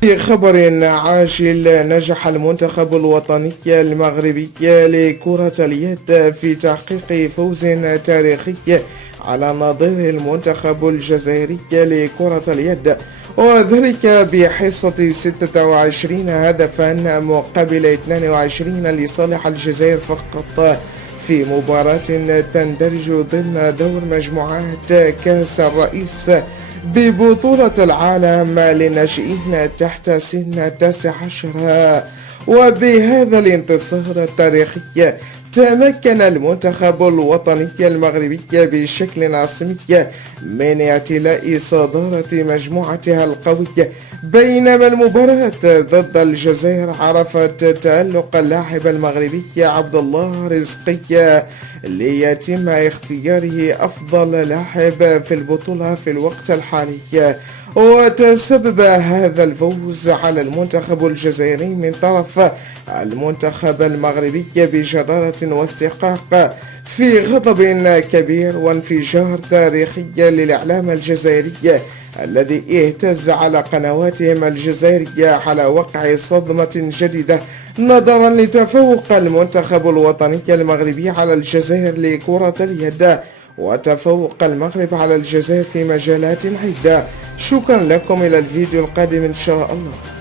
في خبر عاجل، نجح المنتخب الوطني المغربي لكرة اليد في تحقيق فوز تاريخي على نظير المنتخب الجزائري لكرة اليد، وذلك بحصة 26 هدفا مقابل 22 لصالح الجزائر فقط، في مباراة تندرج ضمن دور مجموعات كأس الرئيس ببطولة العالم للناشئين تحت سن 19. وبهذا الانتصار التاريخي تمكن المنتخب الوطني المغربي بشكل رسمي من اعتلاء صدارة مجموعتها القوية، بينما المباراة ضد الجزائر عرفت تألق اللاعب المغربي عبد الله رزقي ليتم اختياره أفضل لاعب في البطولة في الوقت الحالي. وتسبب هذا الفوز على المنتخب الجزائري من طرف المنتخب المغربي بجدارة واستحقاق في غضب كبير وانفجار تاريخي للإعلام الجزائري الذي اهتز على قنواتهم الجزائرية على وقع صدمة جديدة نظرا لتفوق المنتخب الوطني المغربي على الجزائر لكرة اليد، وتفوق المغرب على الجزائر في مجالات عدة. شكرا لكم، إلى الفيديو القادم إن شاء الله.